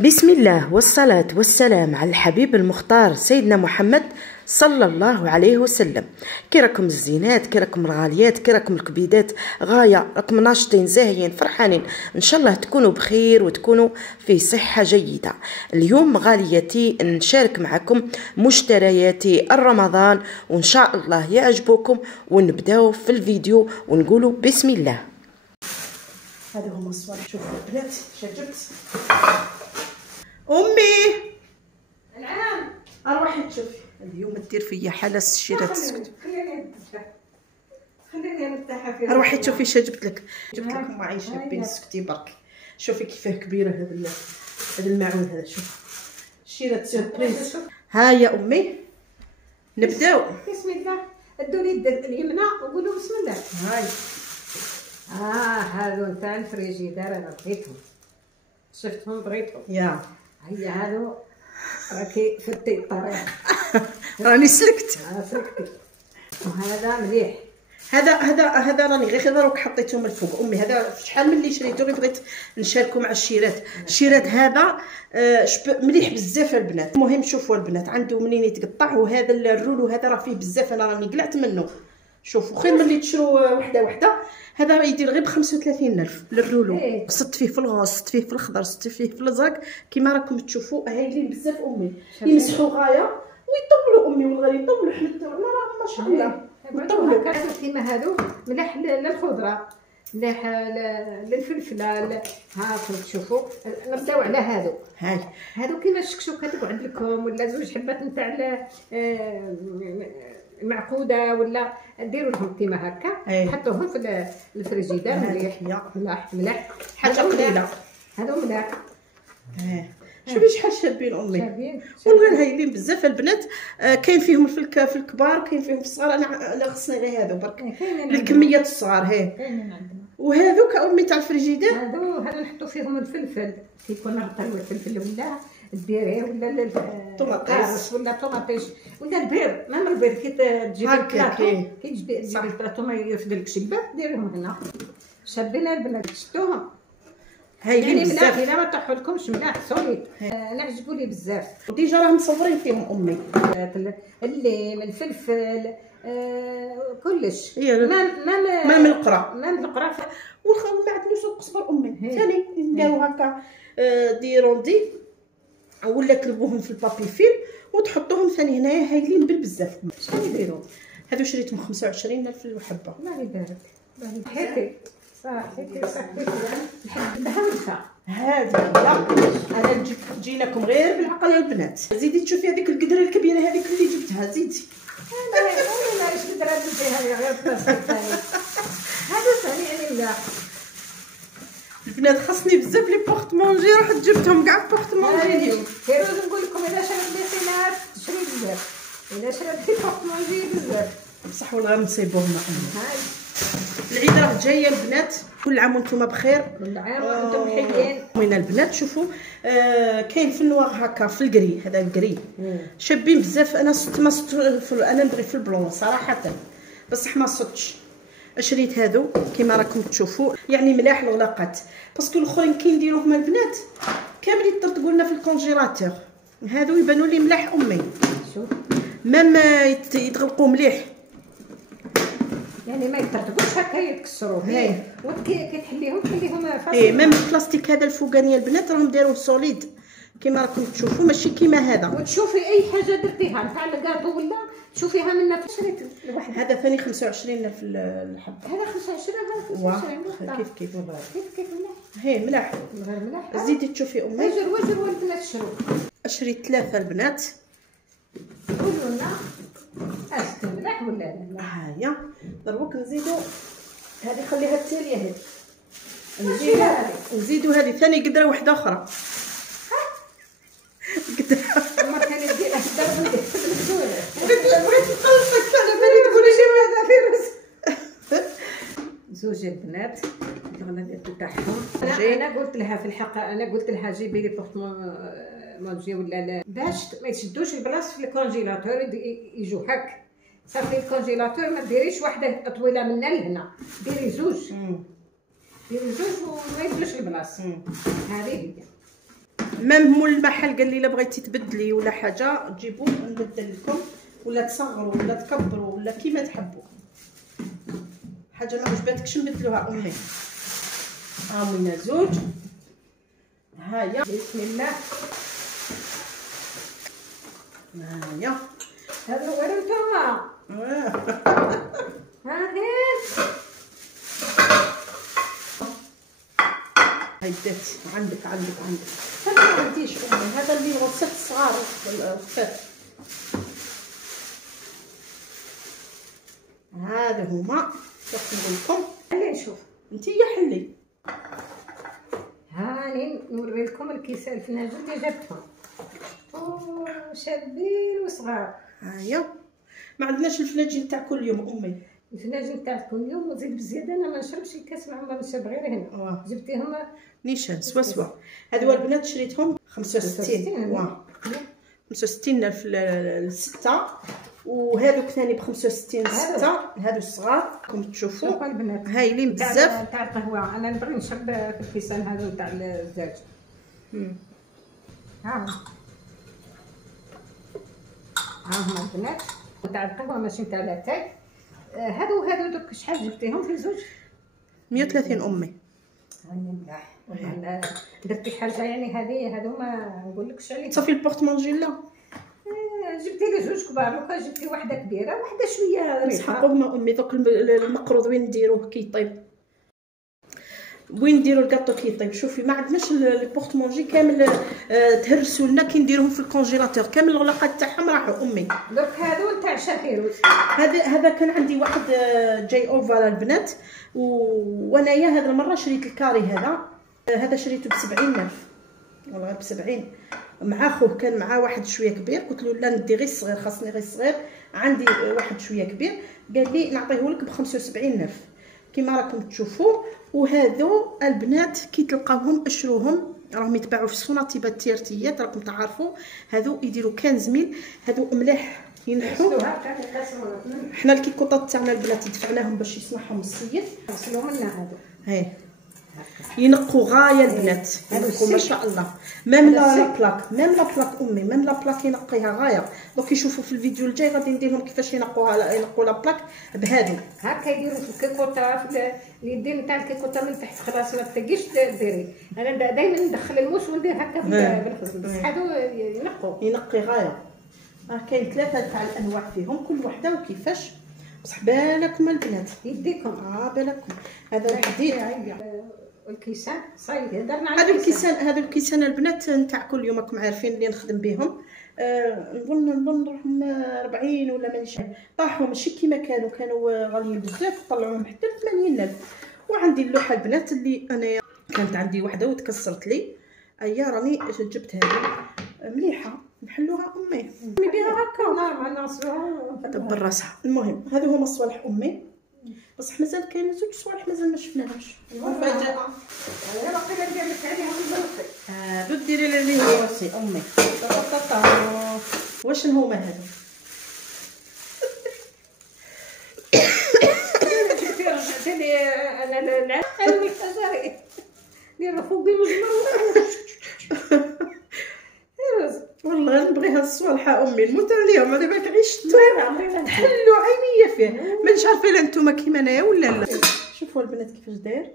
بسم الله والصلاة والسلام على الحبيب المختار سيدنا محمد صلى الله عليه وسلم. كي راكم الزينات، كي راكم الغاليات، كي راكم الكبيدات، غاية راكم ناشطين زاهيين فرحانين، ان شاء الله تكونوا بخير وتكونوا في صحة جيدة. اليوم غاليتي نشارك معكم مشترياتي الرمضان، وان شاء الله يعجبكم، ونبداو في الفيديو ونقولوا بسم الله. هذا هما الصور. شوفوا البنات شجبت امي. نعم اروحي تشوفي اليوم دير فيا حاله الشيرات. تسكت خليني نرتاح فيها. اروحي تشوفي اش جبت لك. جبت لك ام عايشه بين سكتي برك. شوفي كيفاه كبيره هذا الماعون هذا. شوف الشيرات سيربريز. ها يا امي نبداو. بسم الله. ادوا لي اليد اليمنى وقولوا بسم الله. هاي هادو نتاع الفريجيدار انا بغيتهم، شفتهم بغيتهم. يا هيا هادو راكي فتي الطريق. راني سلكت. سلكتي. وهذا مليح. هذا راني غير دروك حطيته من الفوق. امي هذا شحال من اللي شريته، غير بغيت نشاركو مع الشيرات. الشيرات هذا مليح بزاف البنات. المهم شوفوا البنات، عنده منين يتقطع، وهذا الرولو هذا راه فيه بزاف، انا راني قلعت منه. شوفوا خير من اللي تشرو وحده. هذا يدير غير ب 35,000 للرولو. صدت فيه في الغوص، صدت فيه في الخضر، صدت فيه في الازرق، كيما راكم تشوفوا هايلين بزاف. امي يمسحوا غايه ويطولوا. امي والغالي يطولوا. حنا راهم ما شاء الله يطولوا كيما هادو ملاح للخضره، ملاح للفلفله. ها تشوفوا نبداو على هادو. هادو كيما الشكشوك هذوك عندكم، ولا زوج حبات نتاع معقوده، ولا ديروا لهم كيما هكا، حطوهم في الفريجيدار. ملاح حاجه قليله. هادو ملاح. شوفي شحال شابين امي، والله هايلين بزاف البنات. كاين فيهم في الكبار، كاين فيهم في الصغار. انا خصني غير هادو برك الكميات الصغار. كاينين عندنا. وهذوك امي تاع الفريجيدار، هادو نحطوا فيهم الفلفل، كيكون غطيو الفلفل، ولا الديريه، ولا الطماطيش، ولا الطوماطيش، ولا البيض. مام البيض كي تجيب البلاطو، كي تجيب البلاطو ما يفدلكش الباب، ديريهم هنا. شابين البنات شفتوهم هايلين بزاف. الا ما طاحولكمش ملاح سوليد. انا عجبوا لي بزاف. ديجا راهم مصورين فيهم امي. الليم، الفلفل، كلش. مام القرا. والمعدنوس والقزبر امي ثاني نديرو هكا ديروندي، ولا تلبوهم في البابي فيل وتحطوهم ثاني هنايا. هايلين بالبزاف. شحال يديروا هادو شريتهم 25,000 الحبه. الله يبارك. حياتي صافي صافي نحبها ونفا. هذه انا نجي لكم غير بالعقل البنات. زيدي تشوفي هذيك القدره الكبيره هذيك اللي جبتها، زيدي. انا علاش قدره نديها غير بلاصه ثانيه. هذا ثاني ملاح. البنات خاصني بزاف لي بورت مونجي، رحت جبتهم كاع بورت مونجي اليوم. كيروز نقول لكم اذا شريت لي خينات تشري بزاف، اذا شريت لي بورت مونجي بزاف. بصح والله نصيبوهم. هاي العيد راه جايه البنات، كل عام وانتم بخير. كل عام وانتم حيين. وين البنات شوفوا كاين في النوار هكا، في الكري. هذا الكري شابين بزاف. انا انا نبغي في البلون صراحه، بصح ما صدتش. شريت هادو كيما راكم تشوفوا، يعني ملاح الغلاقات، باسكو الاخرين كي نديروهم البنات كاملين يطرطقوا لنا في الكونجيلاتور. هادو يبانوا لي ملاح امي. شوف مام يتغلقوا مليح، يعني ما يطرطقوش هكا يتكسروا. وكي تحليهم مام البلاستيك هذا الفوقانيه البنات راهم داروه سوليد كيما راكم تشوفوا، ماشي كيما هذا. وتشوفي اي حاجه درتيها نتاع الكاطو ولا تشوفيها منا شريت الواحد. هذا ثاني 25,000 الحبه. هذا 25. هذا 25 كيف ملاح. ملاح. زيدي تشوفي امي. وجر والبنات شرو. شريت 3 البنات. قولوا لنا اش ملاح ولا لا. هيا دروك نزيدو هذه، خليها التاليه هذه. نزيدو هذه ثاني قدره واحده اخرى. ما كان يدير الدرب بغيت نخلصك على بالي تقولي شي هذا فيروس. زوج البنات الغلابات تاعهم. انا قلت لها في الحقيقه، انا قلت لها جيبي لي بورت مونجي ولا لا، باش ما يشدوش البلاصه في الكونجيلاتور يجوا هك. صافي الكونجيلاتور ما ديريش واحده طويله منا لهنا، ديري زوج. ديري زوج وما يدوش البلاصه. هذه هي مام مول المحل قال لي الا بغيتي تبدلي ولا حاجه تجيبوا نبدل لكم، ولا تصغروا ولا تكبروا ولا كيما تحبوا. حاجه ما عجباتكش نبدلوها امي. وين زوج. هيا بسم الله. هيا هذا غير نتوما. هاهي هيدات عندك. هذا ما عنديش امي، هذا اللي الغسات الصغار الخفاف. هذا هما كيف نقول لكم. خلي نشوف انتي حلي. هاني نوري لكم الكيسان الفناجين اللي جبتهم. شابين وصغار. هيا ما عندناش الفناجين تاع كل يوم امي. الفناجين تاع كل يوم وزيد بزياده. انا ما نشربش الكاس مع ما نشرب غير هنا. جبتيهم نيشان سوا. هذو البنات شريتهم 65. 65 في 6. وهذوك ثاني ب 65 6. هادو الصغار راكم تشوفوا البنات هايلين بزاف تاع القهوه. انا نبغي نشرب في الكيسان هذو تاع الزاج. ها هما البنات تاع القهوه ماشي تاع لاتاي. هادو دوك شحال جبتيهم في زوج؟ 130 امي. هاني ملاح. درتي حاجه يعني هادو ما نقولكش عليه. صافي البورتمونجي لا جبتي لي زوج كبار. لوكا جبتي واحده كبيره واحده شويه ريحه. نسحقوهم امي. دوك المقروض وين نديروه كيطيب؟ وين نديرو الكاطو كيطيب؟ شوفي ما عندناش البورتمونجي كامل. تهرسوا لنا كي نديروهم في الكونجيلاتور كامل الغلاقات تاعهم راحوا امي. دوك هادو تاع شافيروز. هذا كان عندي واحد جاي اوفر البنات. وانايا هذه المره شريت الكاري هذا شريته ب70000 والله ب70. مع خوه كان معاه واحد شويه كبير. قلت له لا ندي غير الصغير، خاصني غير الصغير. عندي واحد شويه كبير. قال لي نعطيه لك ب75000 كما راكم تشوفوا. وهذو البنات كي تلقاوهم اشروهم راهم يتباعوا في السوناطيبه التيرتيات راكم تعرفوا. هذو يديروا 15 000. هذو مليح ينحوا. حنا الكيكوطات تاعنا البنات دفعناهم باش يسمعهم السيد. غسلوهم لنا هذو. هاي ينقوا غايه البنات. ينقوا ما شاء الله. ميم لا بلاك امي. ميم لا بلاك ينقيها غايه. دوك يشوفوا في الفيديو الجاي غادي ندير لهم كيفاش ينقوا لا بلاك بهذه. هكا يديروا في الكيكوطه في اليدين تاع الكيكوطه من تحت. خلاص ما تقيش ديري. انا دائما ندخل الموس وندير هكا بالخزن. بس هادو ينقي غايه. كاين 3 تاع الانواع فيهم كل وحده وكيفاش. بصح بالكم البنات يديكم. بالكم. هذا الجديد. الكيسان صايي درنا على هذو الكيسان البنات نتاع كل يوم راكم عارفين اللي نخدم بهم. نظن راهم 40 ولا مانيش. طاحوا ماشي كيما كانوا غاليين بزاف. طلعوهم حتى ل 80000. وعندي اللوحه البنات اللي انا كانت عندي وحده وتكسرت لي. راني جبت هذه مليحه نحلوها امي بها هكا. مع ناصرها دبر راسها. المهم هذو هما صوالح امي. بصح مازال كاين زوج صوالح مازال ما شفناهمش. مفاجاه. انا باقي ندير لك عليهم البلوطي. هادو ديري لي البلوطي امي. واش هما هادو؟ رجعتي لي انا نعرف اني حجري ندير فوق المجمر. والله نبغيها الصوالحه امي نموت عليهم. هذا بالك عيشتو تحلوا عينيا فيه. مانيش عارفه الا نتوما كيما انايا ولا لا. شوفوا البنات كيفاش داير.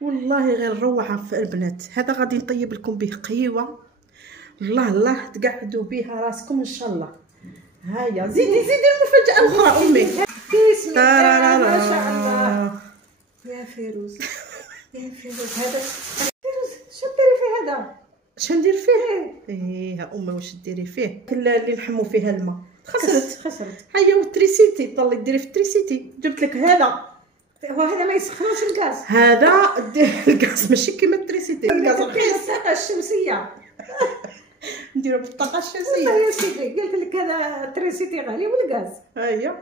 والله غير روعه في البنات. هذا غادي نطيب لكم به قهيوه. الله تقعدوا بها راسكم ان شاء الله. هيا زيدي المفاجاه الاخرى امي. بسم الله ما شاء الله. يا فيروز هذا فيروز شو ديري فيه هذا؟ اش ندير فيه؟ يا امي واش ديري فيه؟ اللي نحمو فيها الماء خسرت. هيا والتريسيتي تضلي ديري في التريسيتي. جبت لك هذا. وهذا ما يسخنوش الغاز. هذا الغاز ماشي كيما التريسيتي. الغاز رخيص. الطاقه الشمسيه نديرو بالطاقه الشمسيه. يا سيدي قلت لك هذا التريسيتي غالي والغاز. هيا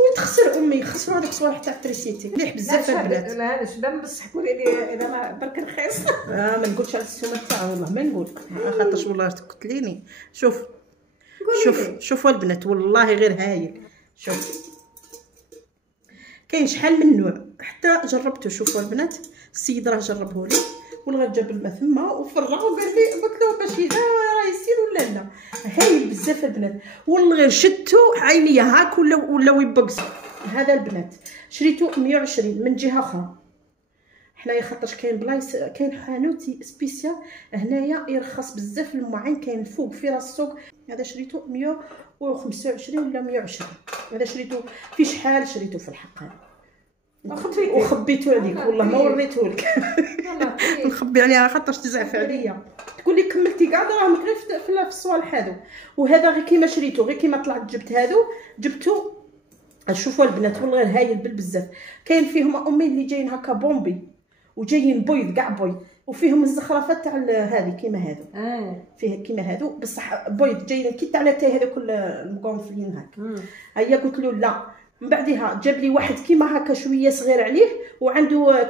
وتخسر امي. يخسروا هذوك الصوالح تاع التريسيتي مليح بزاف البنات. لا شباب بصح قولي لي اذا ما برك رخيص. ما نقولش على السومه تاعها والله ما نقول. خاطرش والله قتليني. شوفوا البنات والله غير هايل. شوف كاين شحال من نوع حتى جربته. شوفوا البنات السيد راه جربه لي والغا جاب الماء ثما وفرغ وقال لي، قلت له باش اذا راه يسير ولا لا. هايل بزاف البنات، والله غير شدتو عينيا هاك ولاو يبقصوا. هذا البنات شريتو 120 من جهه اخرى. حنايا خاطرش كاين بلايص، كاين حانوت سبيسيال هنايا يرخص بزاف المعين، كاين فوق في راس السوق. هذا شريتو 125 ولا 120. هذا شريتو في شحال شريتو في الحق وخبيتو عليك، والله ما وريتهولك. نخبي عليها خاطرش تزعف عليا، تقول لي كملتي كاع دراهمك غير في الصوالح هذو. وهذا غير كيما شريتو، غير كيما طلعت جبت هذو جبتو. شوفوا البنات والله هايل بالبزاف. كاين فيهم امي اللي جايين هكا بومبي وجايين بيض كاع بيض، وفيهم الزخرفات تاع هذه كيما هذو. فيه كيما هذو بصح بيض جايين كي تاع لاتاي هذوك المقونفلين هكا. هيا قلت له لا. من بعدها جاب لي واحد كيما هكا شويه صغير عليه، وعنده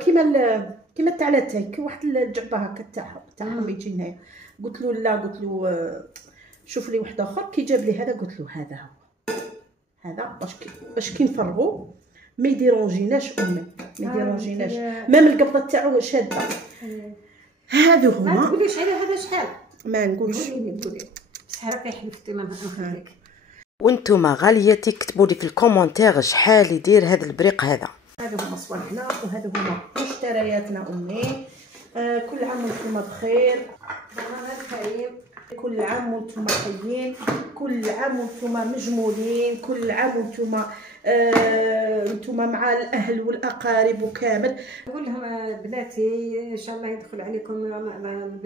كيما تاع لاتاي كي واحد الجعبه هكا تاعهم يجي هنايا. قلت له لا، قلت له شوف لي واحد اخر. كي جاب لي هذا قلت له هذا هو هذا باش كي نفرغوا ما يديرونجيناش امي، ما يديرونجيناش مام القبضه تاعو شاده. هادو هما. ما تقوليش على هذا شحال، ما نقولش. قولي شحال راكي حلفتي ما نخليك. وانتوما غالياتي كتبوا لي في الكومونتير شحال يدير هذا البريق هذا. هادو هما صوالحنا وهادو هما مشترياتنا امي. كل عام وانتم بخير، كل عام وانتم خيين، كل عام وانتم مجمولين، كل عام وانتم انتم مع الاهل والاقارب وكامل. نقول لهم بناتي ان شاء الله يدخل عليكم رمضان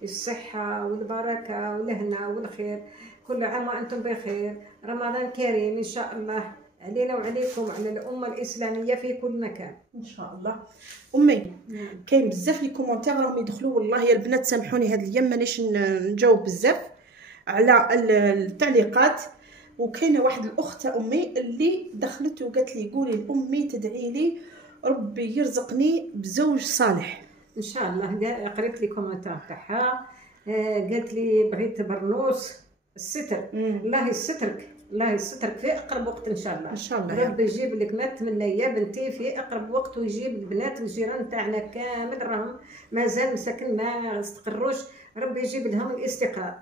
بالصحه والبركه والهنا والخير. كل عام وانتم بخير، رمضان كريم ان شاء الله علينا وعليكم وعلى الامه الاسلاميه في كل مكان ان شاء الله. امي كاين بزاف لي كومونتير راهم يدخلوا، والله يا البنات سامحوني هاد الايام مانيش نجاوب بزاف على التعليقات. وكاينه واحد الاخت امي اللي دخلت وقالت لي قولي لامي تدعي لي ربي يرزقني بزوج صالح ان شاء الله. قريت لي كومونتير تاعها، قالت لي بغيت برنوس الستر. الله يسترك، الله يسترك في اقرب وقت ان شاء الله. ان شاء الله ربي يجيب لك ما تمنى يا بنتي في اقرب وقت، ويجيب البنات الجيران تاعنا كامل راهم مازال مساكن ما استقروش، ربي يجيب لهم الاستقرار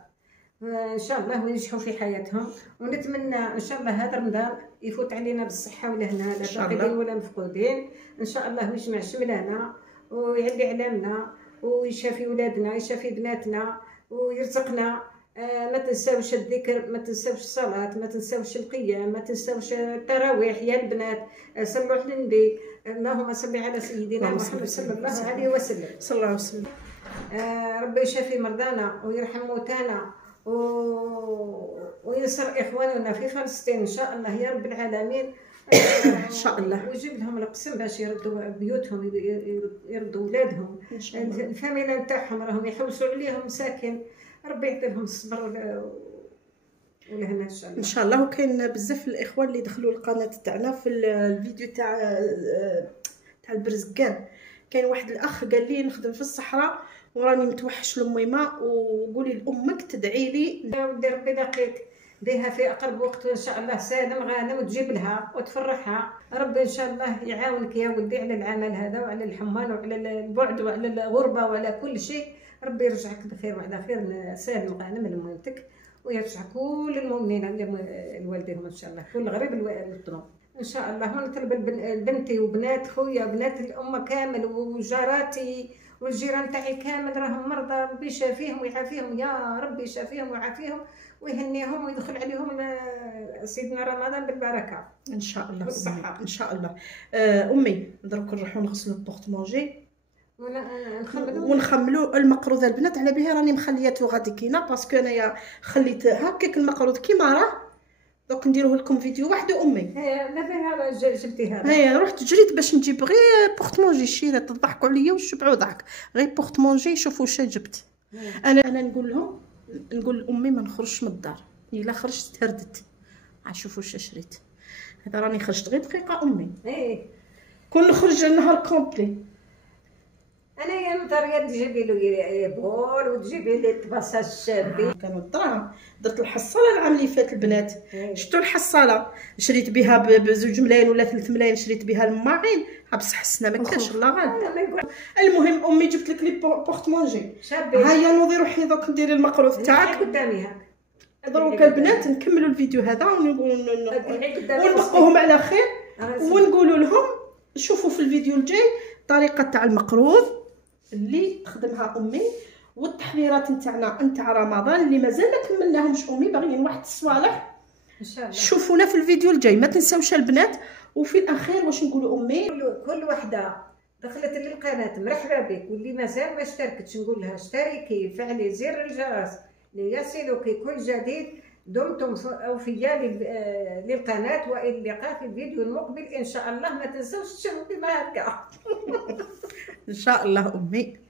ان شاء الله وينجحوا في حياتهم. ونتمنى ان شاء الله هذا رمضان يفوت علينا بالصحه والهنا، لا فاقدين ولا مفقودين ان شاء الله، ويجمع شملنا ويعلي علامنا ويشافي ولادنا يشافي بناتنا ويرزقنا. ما تنساوش الذكر، ما تنساوش الصلاة، ما تنساوش القيام، ما تنساوش التراويح يا البنات. صلوا على النبي، اللهم صل على سيدنا محمد صلى الله عليه وسلم. صلى الله عليه وسلم. ربي يشافي مرضانا ويرحم موتانا وينصر اخواننا في فلسطين ان شاء الله يا رب العالمين. ان شاء الله. ويجيب لهم القسم باش يردوا بيوتهم، يردوا ولادهم. الفاميله نتاعهم راهم يحوسوا عليهم مساكن، ربي يعطي لهم الصبر والهنا ان شاء الله. ان شاء الله. وكاين بزاف الاخوان اللي دخلوا القناه تاعنا في الفيديو تاع البرزقان. كاين واحد الاخ قال لي نخدم في الصحراء وراني متوحش لاميمه، وقولي لامك تدعي لي. يا ودي ربي يلاقيك بها في اقرب وقت ان شاء الله سالم غانم وتجيب لها وتفرحها. ربي ان شاء الله يعاونك يا ولدي على العمل هذا وعلى الحمان وعلى البعد وعلى الغربه وعلى كل شيء. ربي يرجعك بخير وعلى خير سالم غانم لمولتك، ويرجع كل المؤمنين لوالديهم ان شاء الله، كل غريب الذنوب ان شاء الله. ونطلب بنتي وبنات خويا وبنات الامه كامل وجاراتي والجيران تاعي كامل راهم مرضى، ربي يشافيهم ويعافيهم يا ربي، يشافيهم ويعافيهم ويهنيهم ويدخل عليهم سيدنا رمضان بالبركه ان شاء الله والصحه ان شاء الله. امي دروك نروحوا نغسلوا البورت مونجي ونخملوا المقروض البنات. على بها راني مخلياته غادي كاينه باسكو انايا خليت هكاك المقروض كيما راه، دوك نديروه لكم فيديو وحده امي. لا جبتي هذا. هيا رحت جريت باش نجيب غير بورت مونجي شيرات، تضحكوا عليا وشبعوا ضحك. غير بورت مونجي شوفوا واش جبت. انا نقول لهم، نقول لامي ما نخرجش من الدار، الا خرجت تهردت. شوفوا واش شريت. هذا راني خرجت غير دقيقه امي. كون نخرج النهار كومبلي. انا يا نظريه تجيبي له بول وتجيبي لي طباساج شابين. كانوا الدراهم درت الحصاله العام اللي فات البنات. شفتوا الحصاله شريت بها بزوج ملايين ولا 3 ملايين، شريت بها الماغين بصح السنه ما كاش الله غالب. المهم امي جبت لك لي بورطمونجي هيا نوضي روحي دوك نديري المقروض تاعك قدامي هاك. دروك البنات نكملوا الفيديو هذا ونبقوهم على خير ونقولوا لهم شوفوا في الفيديو الجاي الطريقه تاع المقروض اللي تخدمها امي والتحضيرات نتاعنا نتاع رمضان اللي مازال ما كملناهمش. امي باغيين واحد الصوالح ان شاء الله. شوفونا في الفيديو الجاي، ما تنساوش البنات. وفي الاخير واش نقولوا امي؟ كل وحده دخلت للقناه مرحبا بك، واللي مازال ما اشتركتش نقول لها اشتركي، فعلي زر الجرس ليصلك كل جديد. دمتم اوفياء للقناه، والى اللقاء في الفيديو المقبل ان شاء الله. ما تنسوش تشاركوا معنا. ان شاء الله امي.